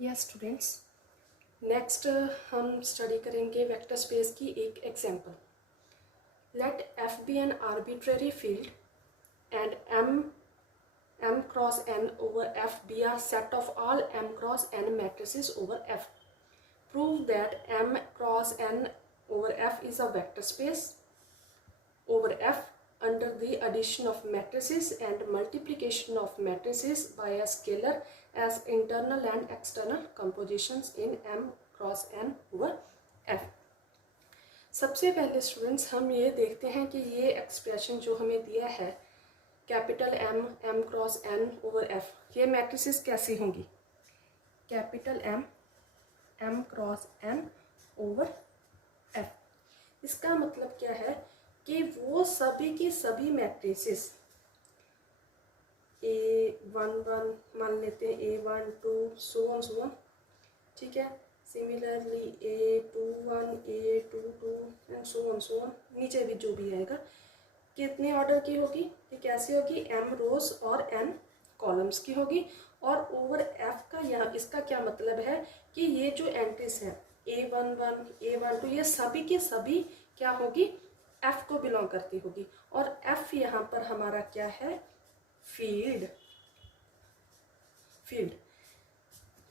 Yes students, next हम study करेंगे vector space की एक example. Let F be an arbitrary field and m cross n over f be a set of all m cross n matrices over f. Prove that m cross n over f is a vector space over f under the addition of matrices and multiplication of matrices by a scalar as internal and external compositions in m cross n over f. सबसे पहले students हम ये देखते हैं कि ये expression जो हमें दिया है capital m cross n over f, ये मैट्रिसेस कैसी होंगी. Capital m cross n over f, इसका मतलब क्या है कि वो सभी की सभी मैट्रिसेस A11 मान लेते हैं, A1 2 सो ऑन, ठीक है. Similarly A21 A22 and so on, नीचे भी जो भी आएगा कितने ऑर्डर की होगी, ये कैसी होगी, m रोज और n कॉलम्स की होगी. और ओवर f का यहाँ इसका क्या मतलब है कि ये जो एंट्रीज है A11 A12 ये सभी की सभी क्या होगी, f को बिलोंग करती होगी. और f यहाँ पर हमारा क्या है, फील्ड.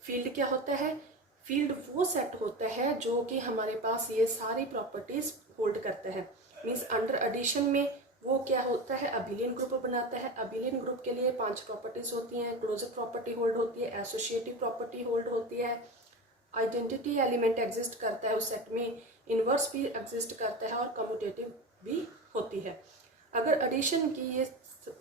फील्ड क्या होता है, फील्ड वो सेट होता है जो कि हमारे पास ये सारी प्रॉपर्टीज होल्ड करता है. मीन्स अंडर एडिशन में वो क्या होता है, अबिलियन ग्रुप बनाता है. अबिलियन ग्रुप के लिए 5 प्रॉपर्टीज होती हैं. क्लोजर प्रॉपर्टी होल्ड होती है, एसोसिएटिव प्रॉपर्टी होल्ड होती है, आइडेंटिटी एलिमेंट एग्जिस्ट करता है उस सेट में, इनवर्स भी एग्जिस्ट करता है और कम्यूटेटिव भी होती है. अगर एडिशन की ये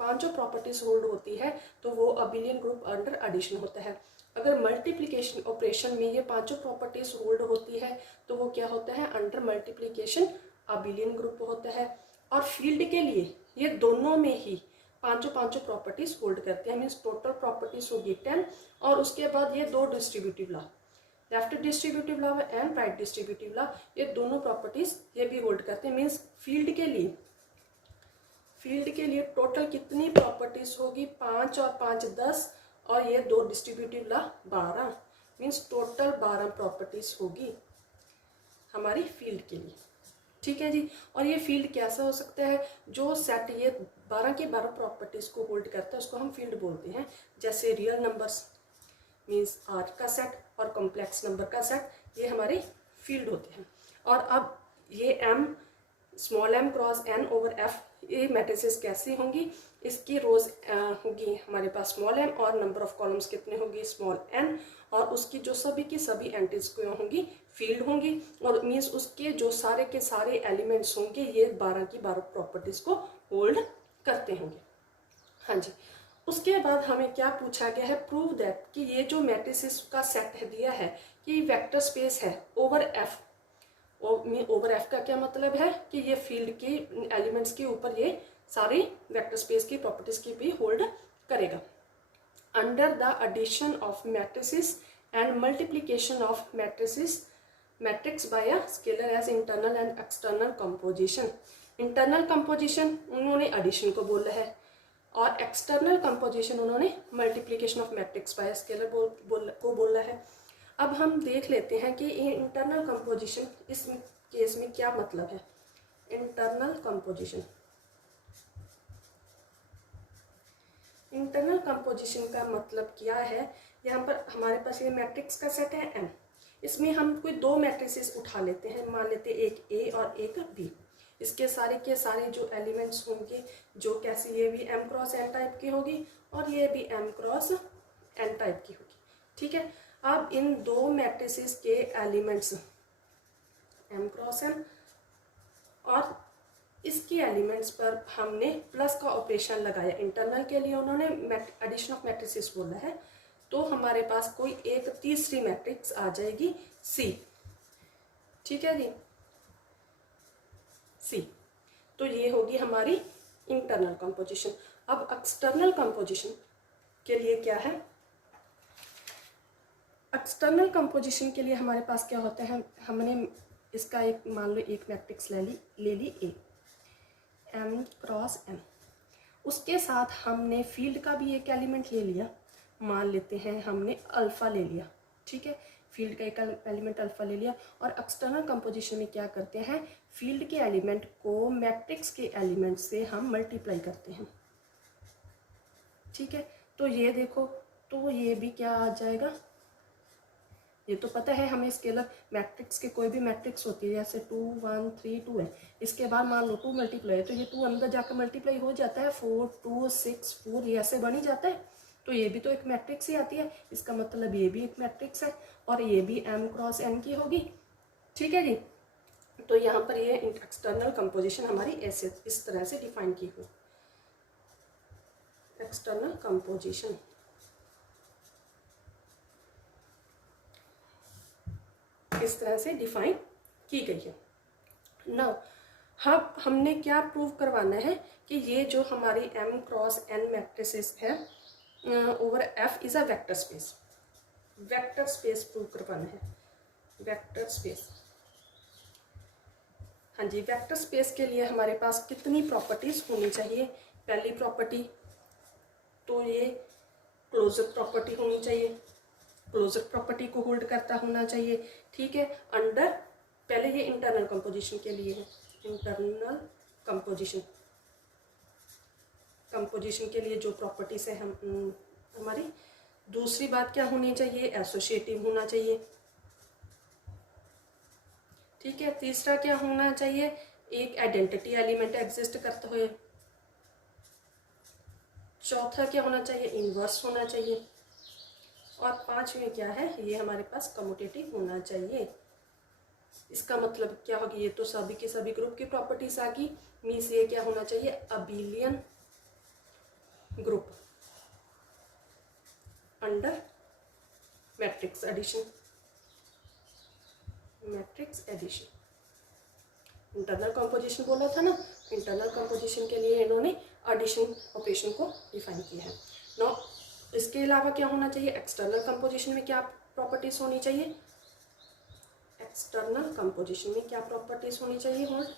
5 प्रॉपर्टीज होल्ड होती है तो वो अबिलियन ग्रुप अंडर एडिशन होता है. अगर मल्टीप्लिकेशन ऑपरेशन में ये 5 प्रॉपर्टीज होल्ड होती है तो वो क्या होता है, अंडर मल्टीप्लिकेशन अबिलियन ग्रुप होता है. और फील्ड के लिए ये दोनों में ही 5 प्रॉपर्टीज होल्ड करते हैं. मीन्स टोटल प्रॉपर्टीज होगी 10 और उसके बाद ये 2 distributive law, left distributive law and right distributive law, ये दोनों प्रॉपर्टीज ये भी होल्ड करते हैं. मीन्स फील्ड के लिए टोटल कितनी प्रॉपर्टीज होगी, 5 और 5 10 और ये 2 distributive law 12. Means total 12 properties होगी हमारी फील्ड के लिए. ठीक है जी. और ये फील्ड कैसा हो सकता है, जो सेट ये 12 की 12 प्रॉपर्टीज को होल्ड करता है उसको हम फील्ड बोलते हैं. जैसे रियल नंबर्स मीन्स आर का सेट और कॉम्प्लेक्स नंबर का सेट, ये हमारे फील्ड होते हैं. और अब ये m small m cross n over f, ये मैट्रिसेस कैसी होंगी, इसकी रोज होगी हमारे पास स्मॉल m और नंबर ऑफ कॉलम्स कितने होंगे, स्मॉल n, और उसकी जो सभी की सभी एंट्रीज को होंगी फील्ड होंगी. और मीन्स उसके जो सारे के सारे एलिमेंट्स होंगे ये 12 की 12 प्रॉपर्टीज को होल्ड करते होंगे. हाँ जी. उसके बाद हमें क्या पूछा गया है, प्रूव दैट कि ये जो मैट्रिसेस का सेट है दिया है कि वेक्टर स्पेस है ओवर f. ओवर f का क्या मतलब है कि ये फील्ड के एलिमेंट्स के ऊपर ये सारी वेक्टर स्पेस की प्रॉपर्टीज की भी होल्ड करेगा. Under the addition of matrices and multiplication of matrix by a scalar as internal and external composition. Internal composition उन्होंने एडिशन को बोला है और एक्सटर्नल कंपोजिशन उन्होंने multiplication of matrix by scalar को बोला है. अब हम देख लेते हैं कि ये इंटरनल कंपोजिशन इस केस में क्या मतलब है. इंटरनल कंपोजिशन का मतलब क्या है, यहाँ पर हमारे पास ये मैट्रिक्स का सेट है m, इसमें हम कोई 2 मैट्रिसेस उठा लेते हैं. मान लेते हैं एक a और एक b. इसके सारे के सारे जो एलिमेंट्स होंगे जो कैसी, ये भी m क्रॉस n टाइप की होगी और ये भी m क्रॉस n टाइप की होगी. ठीक है. अब इन 2 मैट्रिसेस के एलिमेंट्स m क्रॉस n और इसके एलिमेंट्स पर हमने प्लस का ऑपरेशन लगाया. इंटरनल के लिए उन्होंने एडिशन ऑफ मैट्रिसेस बोला है, तो हमारे पास कोई एक तीसरी मैट्रिक्स आ जाएगी C. ठीक है जी, C. तो ये होगी हमारी इंटरनल कंपोजिशन. अब एक्सटर्नल कंपोजिशन के लिए क्या है, एक्सटर्नल कंपोजिशन के लिए हमारे पास क्या होता है, हमने इसका एक मान लो एक मैट्रिक्स ले ली A m क्रॉस n, उसके साथ हमने फील्ड का भी एक एलिमेंट ले लिया. मान लेते हैं हमने अल्फा ले लिया. ठीक है, फील्ड का एक एलिमेंट अल्फा ले लिया। और एक्सटर्नल कंपोजिशन में क्या करते हैं, फील्ड के एलिमेंट को मैट्रिक्स के एलिमेंट से हम मल्टीप्लाई करते हैं। ठीक है, तो ये देखो, तो ये भी क्या आ जाएगा, ये तो पता है हमें स्केलर मैट्रिक्स के, कोई भी मैट्रिक्स होती है जैसे 2 1 3 2 है, इसके बाद मान लो 2 मल्टीप्लाई है तो ये 2 अंदर जाकर मल्टीप्लाई हो जाता है, 4 2 6 4 ये ऐसे बन ही जाता है। तो ये भी तो एक मैट्रिक्स ही आती है, इसका मतलब ये भी एक मैट्रिक्स है और ये भी m क्रॉस n की होगी। ठीक है जी, तो यहाँ पर ये एक्सटर्नल कंपोजिशन हमारी ऐसे इस तरह से डिफाइन की हुई, एक्सटर्नल कंपोजिशन। इस तरह से डिफाइन की गई है। नाउ हमने क्या प्रूव करवाना है कि ये जो हमारी m क्रॉस n मैट्रिसेस है over f is a vector space, vector space prove करवाना है, वेक्टर स्पेस। हाँ जी, वेक्टर स्पेस के लिए हमारे पास कितनी प्रॉपर्टीज होनी चाहिए। पहली प्रॉपर्टी तो ये क्लोजर प्रॉपर्टी होनी चाहिए, क्लोजर प्रॉपर्टी को होल्ड करता होना चाहिए। ठीक है, अंडर, पहले ये इंटरनल कंपोजिशन के लिए है, इंटरनल कंपोजिशन, कंपोजिशन के लिए जो प्रॉपर्टीज है हम हमारी। दूसरी बात क्या होनी चाहिए, एसोसिएटिव होना चाहिए। ठीक है, तीसरा क्या होना चाहिए, एक आइडेंटिटी एलिमेंट एग्जिस्ट करते हुए। चौथा क्या होना चाहिए, इनवर्स होना चाहिए। और पांचवें क्या है, ये हमारे पास कम्यूटेटिव होना चाहिए। इसका मतलब क्या होगी, ये तो सभी के सभी ग्रुप की प्रॉपर्टीज आ गई, मीन्स ये क्या होना चाहिए, abelian group under matrix addition, matrix addition. Internal composition बोला था ना, इंटरनल कंपोजिशन के लिए इन्होंने एडिशन ऑपरेशन को डिफाइन किया है। नाउ इसके अलावा क्या होना चाहिए, एक्सटर्नल कंपोजिशन में क्या प्रॉपर्टीज होनी चाहिए, एक्सटर्नल कंपोजिशन में क्या प्रॉपर्टीज होनी चाहिए। और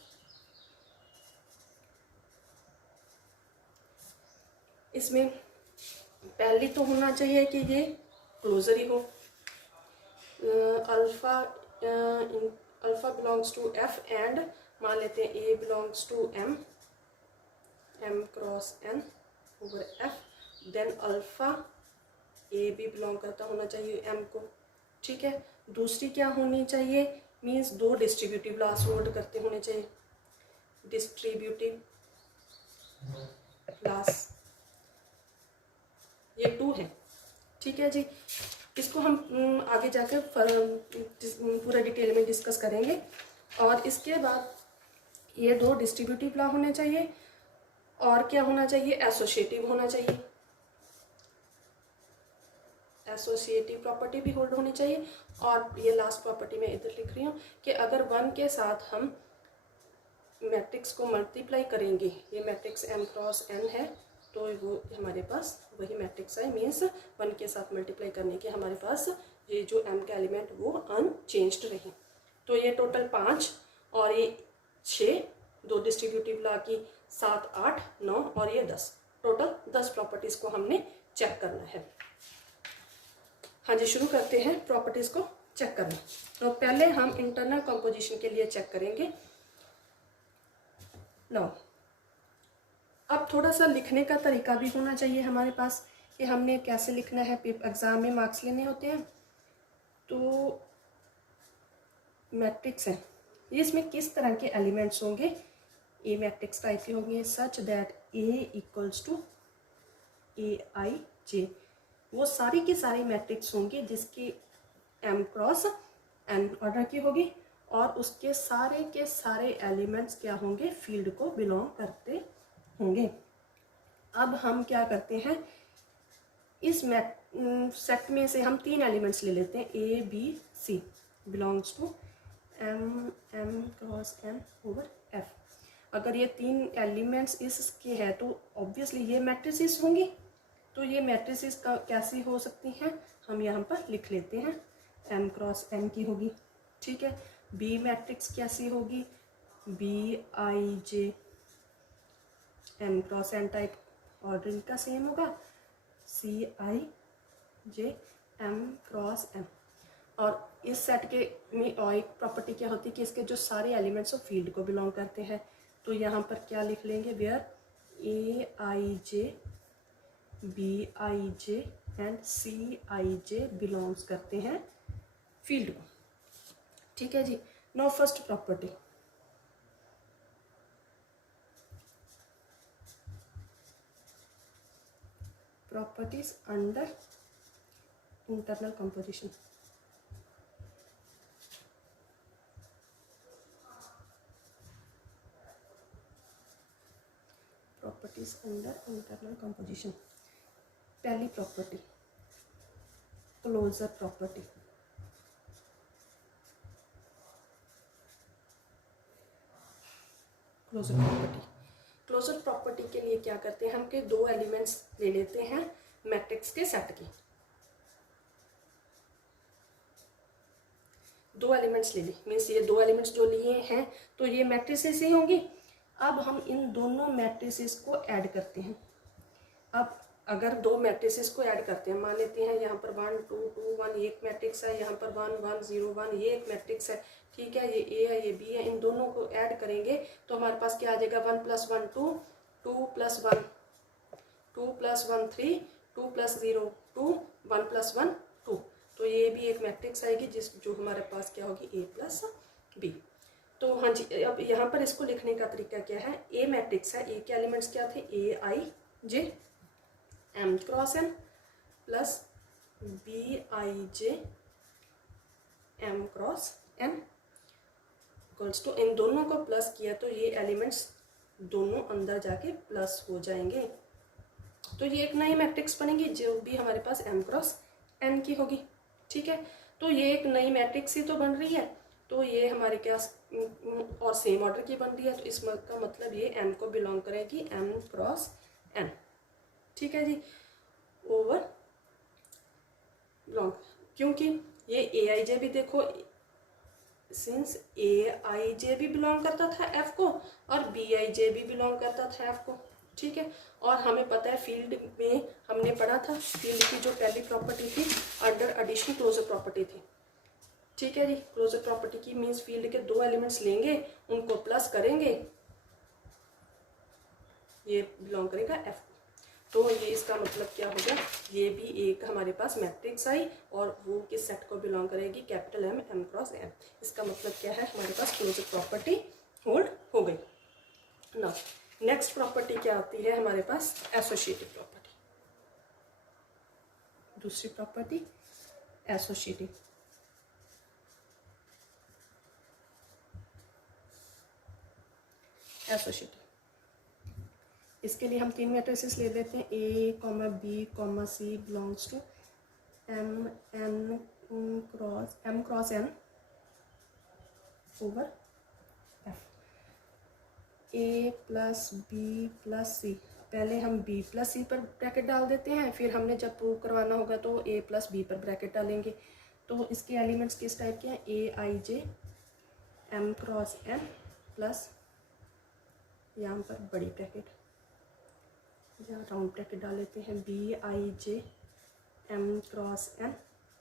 इसमें पहली तो होना चाहिए कि ये क्लोजर ही हो, alpha alpha belongs to F and मान लेते हैं a belongs to M, M cross N over F, then alpha a भी बिलोंग करता होना चाहिए एम को। ठीक है, दूसरी क्या होनी चाहिए, मीन्स दो डिस्ट्रीब्यूटिव लॉस होल्ड करते होने चाहिए, डिस्ट्रीब्यूटिव लॉस, ये 2 है। ठीक है जी, इसको हम आगे जाकर पूरा डिटेल में डिस्कस करेंगे। और इसके बाद ये 2 डिस्ट्रीब्यूटिव लॉ होने चाहिए और क्या होना चाहिए, एसोसिएटिव होना चाहिए, एसोसिएटिव प्रॉपर्टी भी होल्ड होनी चाहिए। और ये लास्ट प्रॉपर्टी मैं इधर लिख रही हूँ कि अगर 1 के साथ हम मैट्रिक्स को मल्टीप्लाई करेंगे, ये मैट्रिक्स m क्रॉस n है तो वो हमारे पास वही मैट्रिक्स है, मीन्स 1 के साथ मल्टीप्लाई करने के हमारे पास ये जो m का एलिमेंट वो अनचेंज्ड रहे। तो ये टोटल 5 और ये 6, 2 डिस्ट्रीब्यूटिव लॉ की 7 8 9 और ये 10, टोटल 10 प्रॉपर्टीज को हमने चेक करना है। हाँ जी, शुरू करते हैं प्रॉपर्टीज को चेक करना। तो पहले हम इंटरनल कंपोजिशन के लिए चेक करेंगे। नो, अब थोड़ा सा लिखने का तरीका भी होना चाहिए हमारे पास कि हमने कैसे लिखना है, एग्जाम में मार्क्स लेने होते हैं। तो मैट्रिक्स है, इसमें किस तरह के एलिमेंट्स होंगे, ए मैट्रिक्स टाइप के होंगे such that a equals to a I j, वो सारी की सारी मैट्रिक्स होंगी जिसकी m क्रॉस n ऑर्डर की होगी और उसके सारे के सारे एलिमेंट्स क्या होंगे, फील्ड को बिलोंग करते होंगे। अब हम क्या करते हैं, इस सेट में से हम 3 एलिमेंट्स ले लेते हैं, A B C belongs to m cross n over f। अगर ये 3 एलिमेंट्स इसके हैं तो ऑब्वियसली ये मैट्रिसेस होंगी। तो ये मैट्रिसेस कैसी हो सकती हैं, हम यहाँ पर लिख लेते हैं, m क्रॉस n की होगी। ठीक है, बी मैट्रिक्स कैसी होगी, बी आई J m cross n type, order इनका सेम होगा, सी आई जे m क्रॉस m। और इस सेट के में और एक प्रॉपर्टी क्या होती है कि इसके जो सारे एलिमेंट्स वो फील्ड को बिलोंग करते हैं। तो यहाँ पर क्या लिख लेंगे, where AIJ BIJ and CIJ belongs करते हैं फील्ड को। ठीक है जी। Now first property, properties under internal composition. Properties under internal composition. पहली property closure property. Closure property, closure property के लिए क्या करते हैं हम कि दो एलिमेंट्स ले लेते हैं मैट्रिक्स के सेट के, दो एलिमेंट्स ले ली, मीन्स ये दो एलिमेंट्स जो लिए हैं तो ये मैट्रिसेस ही होंगी। अब हम इन दोनों मैट्रिसेस को ऐड करते हैं। अब अगर दो मैट्रिसेस को ऐड करते हैं, मान लेते हैं यहाँ पर 1 2 2 1 ये एक मैट्रिक्स है, यहाँ पर 1 1 0 1 ये एक मैट्रिक्स है। ठीक है, ये A है ये B है, इन दोनों को ऐड करेंगे तो हमारे पास क्या आ जाएगा, 1 + 1 2 2 + 1 2 + 1 3 2 + 0 2 1 + 1 2। तो ये भी एक मैट्रिक्स आएगी जो हमारे पास क्या होगी, A + B। तो हाँ जी, अब यहाँ पर इसको लिखने का तरीका क्या है, A मैट्रिक्स है, A के एलिमेंट्स क्या थे, AIJ M×n plus BIJ M×n equals to, इन दोनों को प्लस किया तो ये एलिमेंट्स दोनों अंदर जाके प्लस हो जाएंगे। तो ये एक नई मैट्रिक्स बनेगी जो भी हमारे पास M×n की होगी। ठीक है, तो ये एक नई मैट्रिक्स ही तो बन रही है, तो ये हमारे क्या और सेम ऑर्डर की बन रही है, तो इसका मतलब ये M को बिलोंग करेगी M×n। ठीक है जी, ओवर बिलोंग, क्योंकि ये AIJ भी देखो, सिंस AIJ भी बिलोंग करता था F को और BIJ भी बिलोंग करता था F को। ठीक है, और हमें पता है फील्ड में हमने पढ़ा था, फील्ड की जो पहली प्रॉपर्टी थी अंडर एडिशन क्लोजर प्रॉपर्टी थी। ठीक है जी, क्लोजर प्रॉपर्टी की मीन्स फील्ड के दो एलिमेंट्स लेंगे, उनको प्लस करेंगे, ये बिलोंग करेगा F। तो ये इसका मतलब क्या हो गया, ये भी एक हमारे पास मैट्रिक्स आई और वो किस सेट को बिलोंग करेगी, कैपिटल M M×n। इसका मतलब क्या है, हमारे पास क्लोजर प्रॉपर्टी होल्ड हो गई। ना नेक्स्ट प्रॉपर्टी क्या आती है हमारे पास, एसोसिएटिव प्रॉपर्टी। दूसरी प्रॉपर्टी एसोसिएटिव। एसोसिएटिव, इसके लिए हम तीन मैट्रिसेस ले लेते हैं, A, B, C belongs to M×n over F। A + B + C, पहले हम B + C पर ब्रैकेट डाल देते हैं, फिर हमने जब प्रूव करवाना होगा तो A + B पर ब्रैकेट डालेंगे। तो इसके एलिमेंट्स किस टाइप के हैं, AIJ M×n प्लस यहाँ पर बड़ी ब्रैकेट, यहाँ राउंड ब्रैकेट डाल लेते हैं, BIJ M×n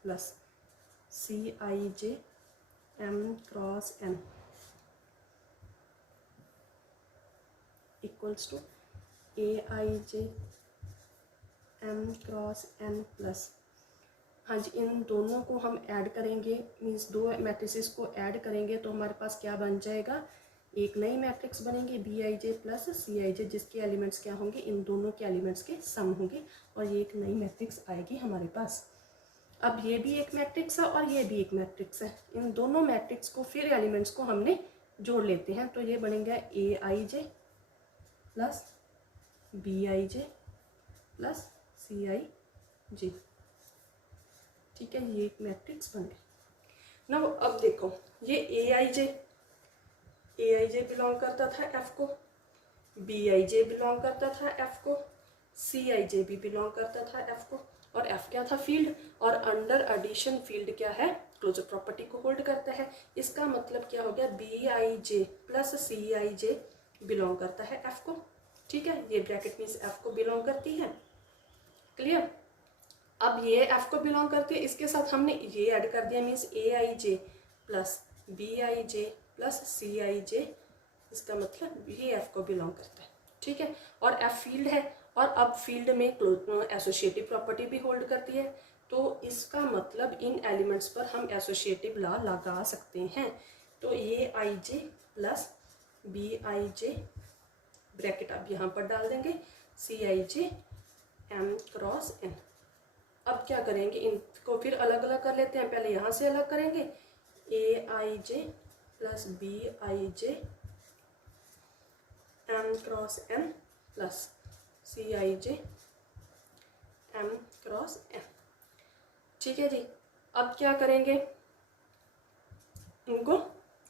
plus CIJ M×n equals to AIJ M×n plus, हाँ जी, इन दोनों को हम ऐड करेंगे, मीन्स दो मैट्रिसेस को ऐड करेंगे तो हमारे पास क्या बन जाएगा, एक नई मैट्रिक्स बनेगी BIJ प्लस CIJ, जिसके एलिमेंट्स क्या होंगे, इन दोनों के एलिमेंट्स के सम होंगे और ये एक नई मैट्रिक्स आएगी हमारे पास। अब ये भी एक मैट्रिक्स है और ये भी एक मैट्रिक्स है, इन दोनों मैट्रिक्स को फिर एलिमेंट्स को हमने जोड़ लेते हैं, तो ये बनेगा AIJ plus BIJ plus CIJ। ठीक है, ये एक मैट्रिक्स बन गई ना। अब देखो, ये AIJ बिलोंग करता था F को, BIJ बिलोंग करता था F को, CIJ भी बिलोंग करता था F को, और F क्या था, फील्ड, और अंडर एडिशन फील्ड क्या है, क्लोजर प्रॉपर्टी को होल्ड करता है। इसका मतलब क्या हो गया, BIJ प्लस CIJ बिलोंग करता है F को। ठीक है, ये ब्रैकेट मीन्स F को बिलोंग करती है। क्लियर। अब ये एफ को बिलोंग करती है, इसके साथ हमने ये ऐड कर दिया, means a I J plus b I J plus c I j, इसका मतलब ये एफ को बिलोंग करता है। ठीक है, और एफ फील्ड है, और अब फील्ड में एसोसिएटिव प्रॉपर्टी भी होल्ड करती है, तो इसका मतलब इन एलिमेंट्स पर हम एसोसिएटिव लॉ लगा सकते हैं। तो a I J plus b I j, bracket अब यहाँ पर डाल देंगे, सी आई जे एम क्रॉस एन। अब क्या करेंगे, इनको फिर अलग अलग कर लेते हैं। पहले यहाँ से अलग करेंगे, a I J plus b I J M cross N plus c I J M cross N. ठीक है जी, अब क्या करेंगे, इनको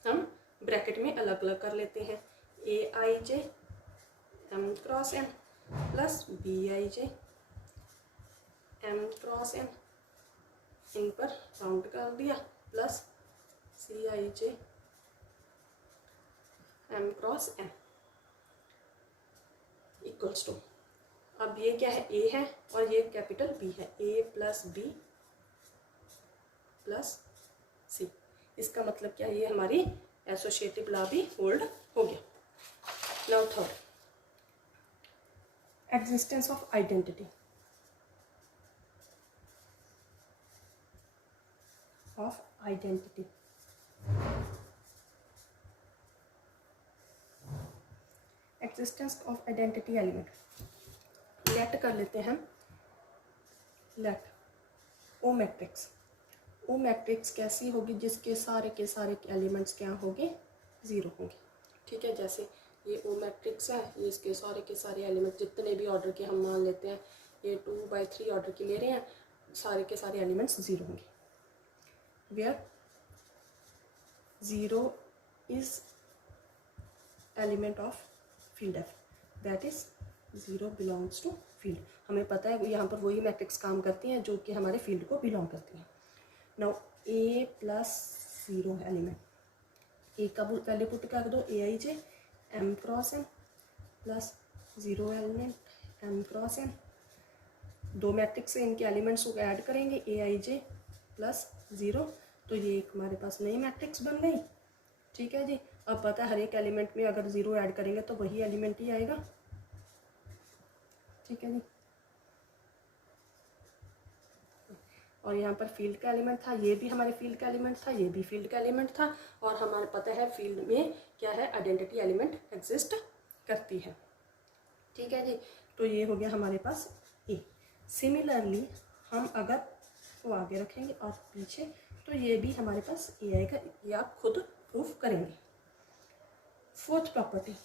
हम ब्रैकेट में अलग अलग कर लेते हैं, a I J M cross N plus b I J M cross N, इन पर राउंड कर दिया, plus c I J M cross N equals to, अब ये क्या है, ए है और ये कैपिटल बी है, ए प्लस बी प्लस सी, इसका मतलब क्या, ये हमारी एसोसिएटिव लॉ भी होल्ड हो गया। Now third, existence of identity of identity. Existence of identity element, let कर लेते हैं, let O matrix. O matrix कैसी होगी, जिसके सारे के सारे एलिमेंट्स क्या होंगे, ज़ीरो होंगे। ठीक है, जैसे ये ओ मैट्रिक्स है, ये इसके सारे एलिमेंट जितने भी ऑर्डर के हम मान लेते हैं, ये 2/3 ऑर्डर के ले रहे हैं, सारे के सारे एलिमेंट्स ज़ीरो होंगे। Where zero is element of field F, that is zero belongs to field. हमें पता है यहाँ पर वही मैट्रिक्स काम करती हैं जो कि हमारे फील्ड को बिलोंग करती हैं। Now a plus zero element, a का पहले पुट कर दो, a I J M cross N plus zero element M cross N, दो मैट्रिक्स से इनके एलिमेंट्स को ऐड करेंगे, a I J plus zero, तो ये एक हमारे पास नई मैट्रिक्स बन गई। ठीक है जी, अब पता है हर एक एलिमेंट में अगर ज़ीरो ऐड करेंगे तो वही एलिमेंट ही आएगा। ठीक है जी, और यहाँ पर फील्ड का एलिमेंट था, ये भी हमारे फील्ड का एलिमेंट था, ये भी फील्ड का एलिमेंट था, और हमारे पता है फील्ड में क्या है, आइडेंटिटी एलिमेंट एग्जिस्ट करती है। ठीक है जी, तो ये हो गया हमारे पास ए। सिमिलरली हम अगर को आगे रखेंगे और पीछे, तो ये भी हमारे पास ए आएगा, ये आप खुद प्रूफ करेंगे। Fourth property,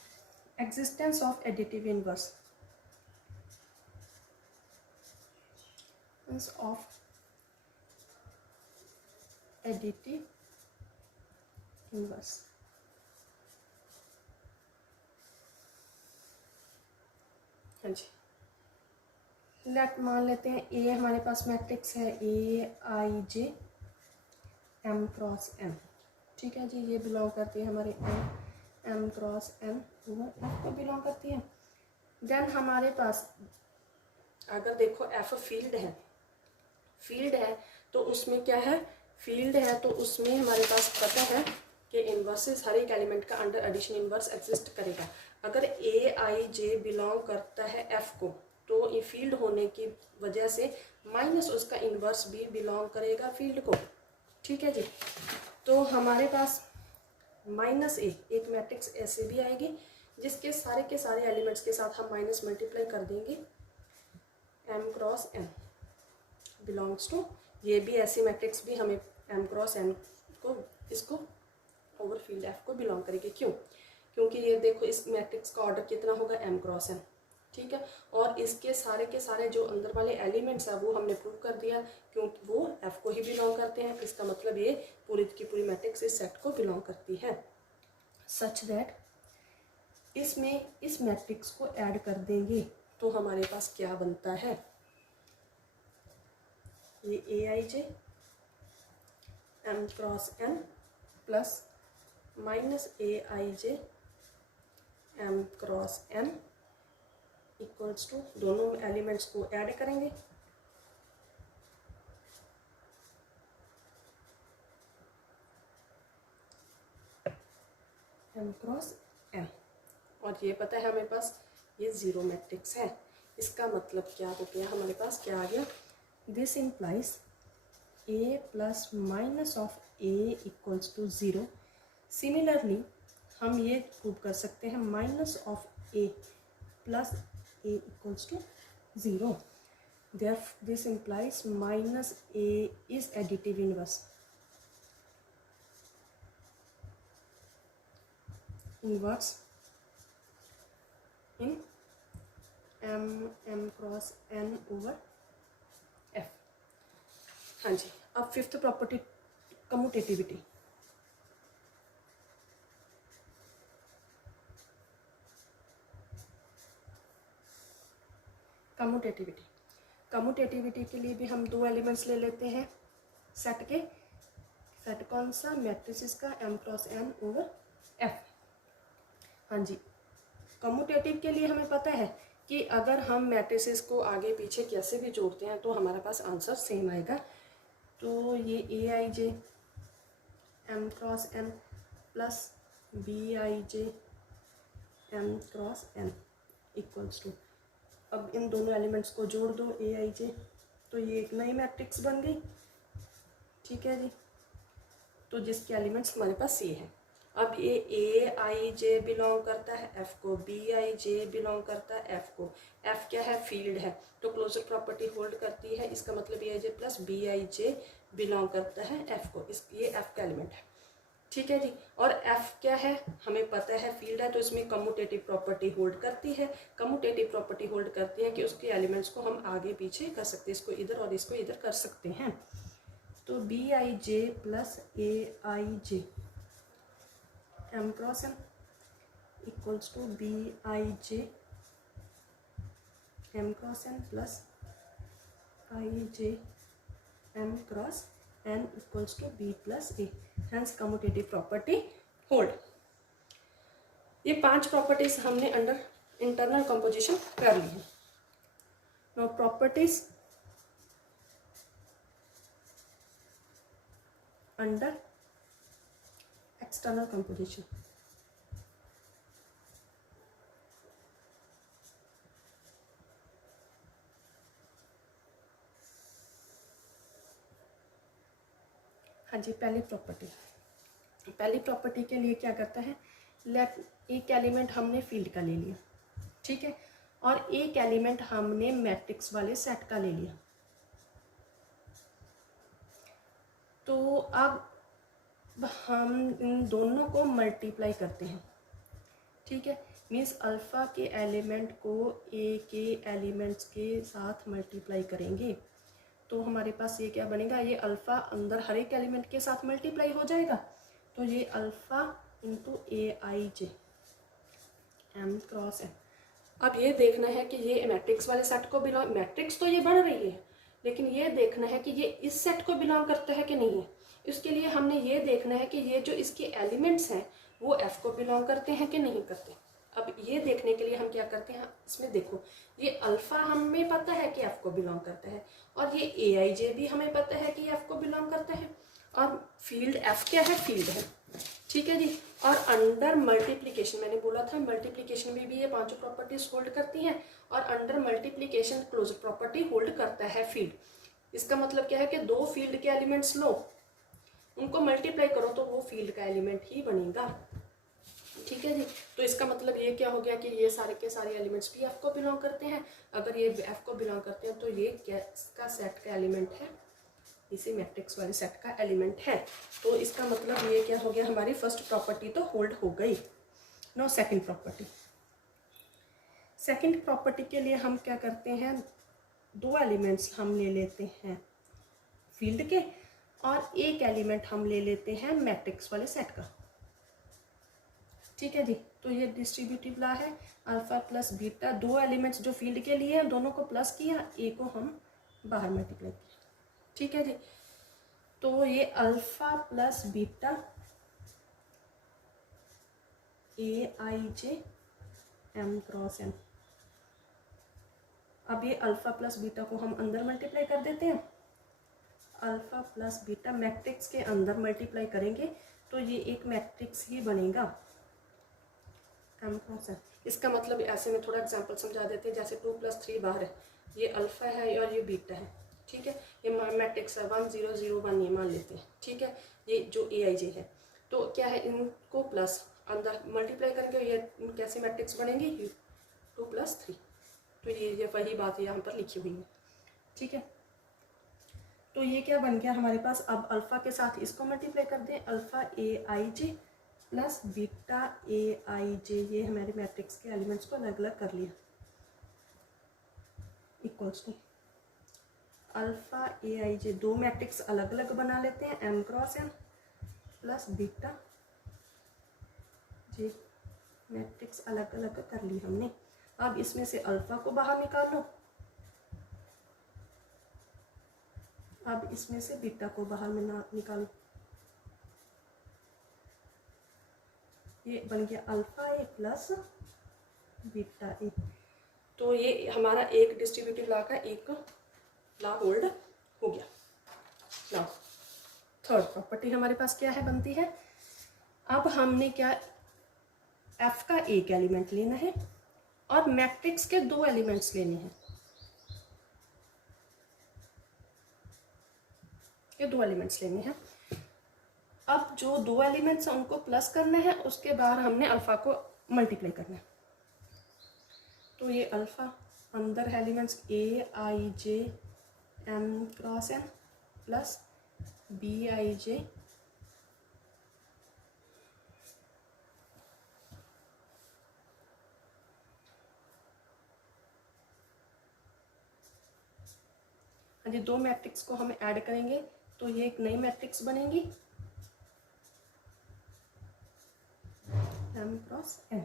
existence of additive inverse of additive inverse. हाँ जी, लेट मान लेते हैं ए हमारे पास मैट्रिक्स है, ए आई जे एम क्रॉस एम। ठीक है जी, ये बिलोंग करती है हमारे एम क्रॉस एम, एफ को बिलोंग करती है। देन हमारे पास अगर देखो एफ फील्ड है, फील्ड है तो उसमें क्या है, फील्ड है तो उसमें हमारे पास पता है कि इन्वर्सेस हर एक एलिमेंट का अंडर एडिशन इन्वर्स एग्जिस्ट करेगा। अगर ए आई जे बिलोंग करता है एफ को, तो ये फील्ड होने की वजह से माइनस उसका इन्वर्स भी बिलोंग करेगा फील्ड को। ठीक है जी, तो हमारे पास माइनस ए एक मैट्रिक्स ऐसे भी आएगी जिसके सारे के सारे एलिमेंट्स के साथ हम माइनस मल्टीप्लाई कर देंगे, M cross N belongs to, ये भी ऐसी मैट्रिक्स भी हमें एम क्रॉस एन को इसको ओवर फील्ड एफ को बिलोंग करेगी। क्यों? क्योंकि ये देखो इस मैट्रिक्स का ऑर्डर कितना होगा, एम क्रॉस एन। ठीक है, और इसके सारे के सारे जो अंदर वाले एलिमेंट्स है वो हमने प्रूव कर दिया क्योंकि वो एफ को ही बिलोंग करते हैं। इसका मतलब ये पूरी की पूरी मैट्रिक्स इस सेट को बिलोंग करती है। सच दैट इसमें इस मैट्रिक्स को ऐड कर देंगे तो हमारे पास क्या बनता है, ये a I J M cross N plus minus a I J M cross N equals to, दोनों एलिमेंट्स को ऐड करेंगे एम क्रॉस एन, और ये पता है हमें पास ये ज़ीरो मैट्रिक्स है। इसका मतलब क्या हो गया, हमारे पास क्या आ गया, this implies A plus minus of A equals to zero. Similarly हम ये प्रूव कर सकते हैं minus of A plus A equals to zero. This implies minus A is additive inverse in M cross N over F. हाँ जी, अब fifth property commutativity. Commutativity के लिए भी हम दो एलिमेंट्स ले लेते हैं सेट के। सेट कौन सा, मैट्रिसेस का M cross N over F. हाँ जी, कम्यूटेटिव के लिए हमें पता है कि अगर हम मैट्रिसेस को आगे पीछे कैसे भी जोड़ते हैं तो हमारे पास आंसर सेम आएगा। तो ये a I J M cross N plus b I J M cross N equals to, अब इन दोनों एलिमेंट्स को जोड़ दो ए आई जे, तो ये एक नई मैट्रिक्स बन गई। ठीक है जी, तो जिसके एलिमेंट्स हमारे पास ये हैं। अब ये ए आई जे बिलोंग करता है एफ को, बी आई जे बिलोंग करता है एफ को। एफ क्या है, फील्ड है, तो क्लोजर प्रॉपर्टी होल्ड करती है। इसका मतलब a I J plus b I j belong करता है एफ को, इस ये एफ का एलिमेंट है। ठीक है जी, और एफ क्या है हमें पता है, फील्ड है, तो इसमें कम्यूटेटिव प्रॉपर्टी होल्ड करती है। कम्यूटेटिव प्रॉपर्टी होल्ड करती है कि उसके एलिमेंट्स को हम आगे पीछे कर सकते हैं, इसको इधर और इसको इधर कर सकते हैं। तो B I J plus A I J M cross N equals to B I J M cross N plus I J M cross N equals to B plus A. Hence commutative property hold. ये 5 properties हमने under internal composition कर ली है। Now properties under external composition. हाँ जी, पहली property के लिए क्या करता है, लेट एक एलिमेंट हमने फील्ड का ले लिया, ठीक है, और एक एलिमेंट हमने मैट्रिक्स वाले सेट का ले लिया। तो अब हम इन दोनों को मल्टीप्लाई करते हैं। ठीक है, मीन्स अल्फ़ा के एलिमेंट को ए के एलिमेंट्स के साथ मल्टीप्लाई करेंगे, तो हमारे पास ये क्या बनेगा, ये अल्फ़ा अंदर हर एक एलिमेंट के साथ मल्टीप्लाई हो जाएगा। तो ये अल्फ़ा इंटू ए आई जे एम क्रॉस एन। अब ये देखना है कि ये मैट्रिक्स वाले सेट को बिलोंग, मैट्रिक्स तो ये बन रही है, लेकिन ये देखना है कि ये इस सेट को बिलोंग करता है कि नहीं है। इसके लिए हमने ये देखना है कि ये जो इसके एलिमेंट्स हैं वो एफ को बिलोंग करते हैं कि नहीं करते। अब ये देखने के लिए हम क्या करते हैं, इसमें देखो ये अल्फ़ा हमें पता है कि एफ को बिलोंग करता है, और ये ए आई जे भी हमें पता है कि एफ को बिलोंग करता है, और फील्ड एफ क्या है, फील्ड है। ठीक है जी, और अंडर मल्टीप्लिकेशन, मैंने बोला था मल्टीप्लिकेशन में भी ये 5 प्रॉपर्टीज होल्ड करती हैं, और under multiplication closure property hold करता है फील्ड। इसका मतलब क्या है कि 2 फील्ड के एलिमेंट्स लो, उनको मल्टीप्लाई करो तो वो फील्ड का एलिमेंट ही बनेगा। ठीक है जी, तो इसका मतलब ये क्या हो गया कि ये सारे के सारे एलिमेंट्स भी एफ को बिलोंग करते हैं। अगर ये एफ को बिलोंग करते हैं तो ये किसका सेट का एलिमेंट है, इसी मैट्रिक्स वाले सेट का एलिमेंट है। तो इसका मतलब ये क्या हो गया, हमारी फर्स्ट प्रॉपर्टी तो होल्ड हो गई। No second property. Second property के लिए हम क्या करते हैं, 2 एलिमेंट्स हम ले लेते हैं फील्ड के, और एक एलिमेंट हम ले लेते हैं मैट्रिक्स वाले सेट का। ठीक है जी, तो ये डिस्ट्रीब्यूटिव लॉ है, अल्फा प्लस बीटा, 2 एलिमेंट्स जो फील्ड के लिए हैं दोनों को प्लस किया, ए को हम बाहर मल्टीप्लाई किया। ठीक है जी, तो ये अल्फा प्लस बीटा ए आई जे एम क्रॉस एन। अब ये अल्फा प्लस बीटा को हम अंदर मल्टीप्लाई कर देते हैं, अल्फा प्लस बीटा मैट्रिक्स के अंदर मल्टीप्लाई करेंगे तो ये एक मैट्रिक्स ही बनेगा। M cross N. इसका मतलब ऐसे में थोड़ा एग्जांपल समझा देते हैं, जैसे 2+3 बाहर है, ये अल्फा है और ये बीटा है, ठीक है। ये मैट्रिक्स है 1 0 0 1, ये मान लेते हैं, ठीक है। ये जो ए आई जे है, तो क्या है, इनको प्लस अंदर मल्टीप्लाई करेंगे, ये कैसे मैट्रिक्स बनेंगे, 2+3। तो ये वही बात यहाँ पर लिखी हुई है, ठीक है। तो ये क्या बन गया हमारे पास, अब अल्फ़ा के साथ इसको मल्टीप्लाई कर दें, alpha a I J plus beta A I j, ये हमारे मैट्रिक्स के एलिमेंट्स को अलग अलग कर लिया, equals to alpha a I j, दो मैट्रिक्स अलग अलग बना लेते हैं, M cross N plus beta j, matrix अलग अलग कर ली हमने। अब इसमें से अल्फ़ा को बाहर निकाल लो, अब इसमें से बीटा को बाहर में निकालो, ये बन गया अल्फ़ा ए प्लस बीटा ए। तो ये हमारा एक डिस्ट्रीब्यूटिव लॉ का एक लॉ होल्ड हो गया। नाउ थर्ड प्रॉपर्टी हमारे पास क्या है, बनती है, अब हमने क्या, एफ का एक एलिमेंट लेना है और मैट्रिक्स के दो एलिमेंट्स लेने हैं, ये दो एलिमेंट्स लेने हैं। अब जो दो एलिमेंट्स हैं उनको प्लस करना है, उसके बाद हमने अल्फ़ा को मल्टीप्लाई करना है। तो ये अल्फ़ा अंदर elements a I J M cross N plus b I j हाँ जी, दो मैट्रिक्स को हम ऐड करेंगे तो ये एक नई मैट्रिक्स बनेगी, एम क्रॉस एन,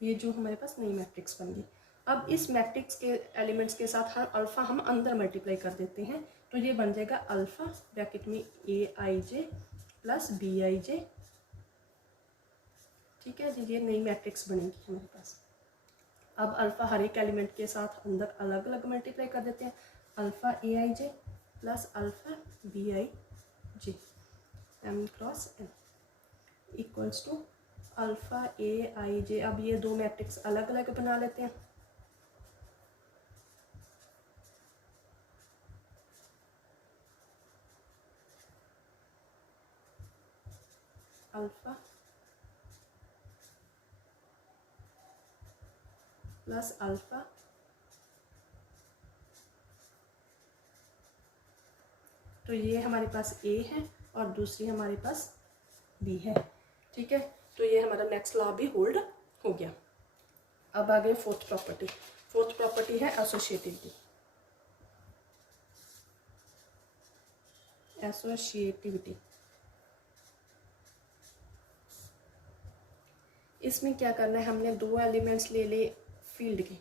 ये जो हमारे पास नई मैट्रिक्स बन गई। अब इस मैट्रिक्स के एलिमेंट्स के साथ हर अल्फ़ा हम अंदर मल्टीप्लाई कर देते हैं, तो ये बन जाएगा अल्फ़ा ब्रैकेट में ए आई जे प्लस बी आई जे, ठीक है जी, ये नई मैट्रिक्स बनेगी हमारे पास। अब अल्फ़ा हर एक एलिमेंट के साथ अंदर अलग अलग मल्टीप्लाई कर देते हैं, alpha a I J plus alpha b I J M cross N equals to alpha a I j. अब ये दो मैट्रिक्स अलग अलग बना लेते हैं, अल्फ़ा प्लस अल्फ़ा तो ये हमारे पास ए है और दूसरी हमारे पास बी है, ठीक है। तो ये हमारा नेक्स्ट लॉ भी होल्ड हो गया। अब आ गए फोर्थ प्रॉपर्टी। फोर्थ प्रॉपर्टी है एसोसिएटिविटी। एसोसिएटिविटी, इसमें क्या करना है, हमने दो एलिमेंट्स ले लिए फील्ड के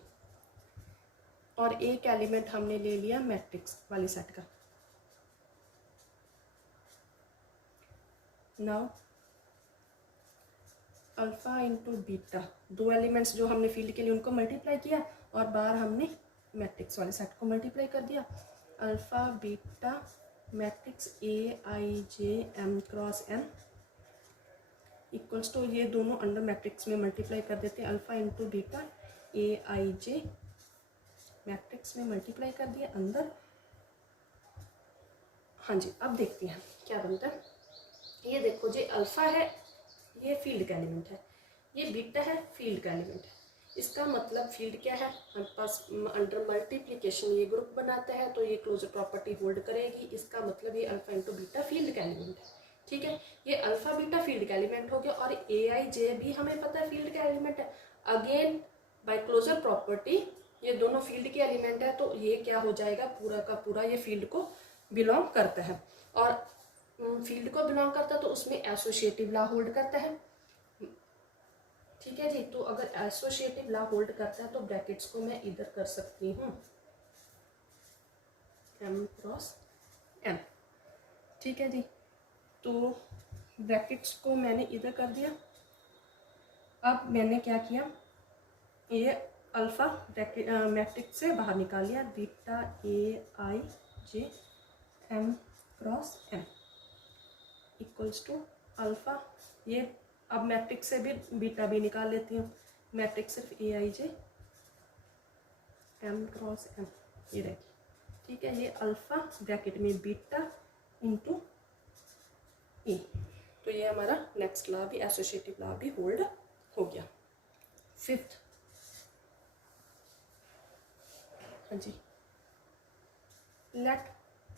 और एक एलिमेंट हमने ले लिया मैट्रिक्स वाले सेट का। नाउ अल्फ़ा इंटू बीटा, दो एलिमेंट्स जो हमने फील्ड के लिए उनको मल्टीप्लाई किया और बाहर हमने मैट्रिक्स वाले सेट को मल्टीप्लाई कर दिया, alpha beta matrix A I J M cross N equals to, ये दोनों अंडर मैट्रिक्स में मल्टीप्लाई कर देते हैं, अल्फ़ा इंटू बीटा ए आई जे मैट्रिक्स में मल्टीप्लाई कर दिया अंदर। हाँ जी, अब देखते हैं क्या बनता है। ये देखो जी, अल्फ़ा है ये फील्ड का एलिमेंट है, ये बीटा है फील्ड का एलिमेंट है। इसका मतलब फील्ड क्या है, हमारे पास अंडर मल्टीप्लिकेशन ये ग्रुप बनाता है तो ये क्लोजर प्रॉपर्टी होल्ड करेगी। इसका मतलब ये अल्फ़ा इंटू बीटा फील्ड का एलिमेंट है, ठीक है। ये अल्फ़ा बीटा फील्ड का एलिमेंट हो गया और ए आई जे भी हमें पता है फील्ड का एलिमेंट है। अगेन बाय क्लोजर प्रॉपर्टी ये दोनों फील्ड के एलिमेंट है, तो ये क्या हो जाएगा, पूरा का पूरा ये फील्ड को बिलोंग करता है। और फील्ड को बिलोंग करता है तो उसमें एसोसिएटिव लॉ होल्ड करता है, ठीक है जी। तो अगर एसोसिएटिव लॉ होल्ड करता है तो ब्रैकेट्स को मैं इधर कर सकती हूँ एम क्रॉस एम, ठीक है जी। तो ब्रैकेट्स को मैंने इधर कर दिया। अब मैंने क्या किया, ये अल्फ़ा ब्रैकेट मैट्रिक्स से बाहर निकाल लिया, beta A I J M cross M equals to alpha, ये अब मैट्रिक्स से भी बीटा भी निकाल लेती हूँ, मैट्रिक्स सिर्फ a I J M cross M ये रहेगी, ठीक है। ये अल्फा ब्रैकेट में बीटा इंटू ए, तो ये हमारा नेक्स्ट लॉ भी, एसोसिएटिव लॉ भी होल्ड हो गया। फिफ्थ, हाँ जी, let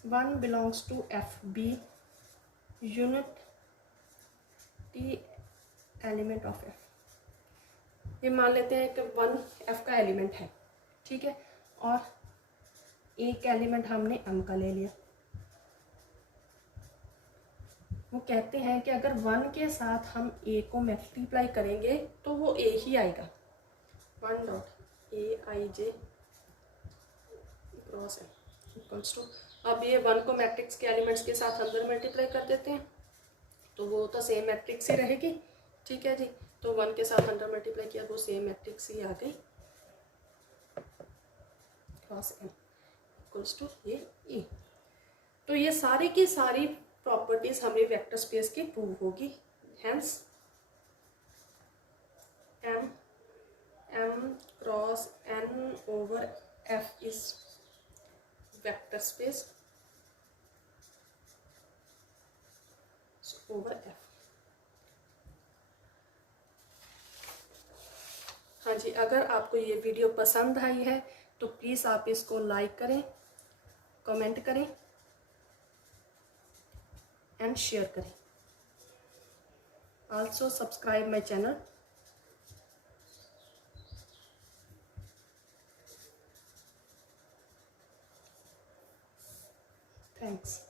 one belongs to F be unity element of F. ये मान लेते हैं कि वन एफ का एलिमेंट है, ठीक है, और एक एलिमेंट हमने एम का ले लिया। वो कहते हैं कि अगर वन के साथ हम ए को मल्टीप्लाई करेंगे तो वो ए ही आएगा। One dot A I J cross M equals to, अब ये वन को मैट्रिक्स के एलिमेंट्स के साथ अंदर मल्टीप्लाई कर देते हैं तो वो तो सेम मैट्रिक्स ही रहेगी, ठीक है जी। तो वन के साथ अंडर मल्टीप्लाई किया वो सेम मैट्रिक्स ही आ गई, क्रॉस एम इक्वल्स टू ये ए। तो ये सारी की सारी प्रॉपर्टीज हमें वेक्टर स्पेस की प्रूव होगी। Hence M cross N over F is vector space over F. हाँ जी, अगर आपको ये वीडियो पसंद आई है तो प्लीज़ आप इसको लाइक करें, कमेंट करें एंड शेयर करें। Also subscribe my channel. Thanks.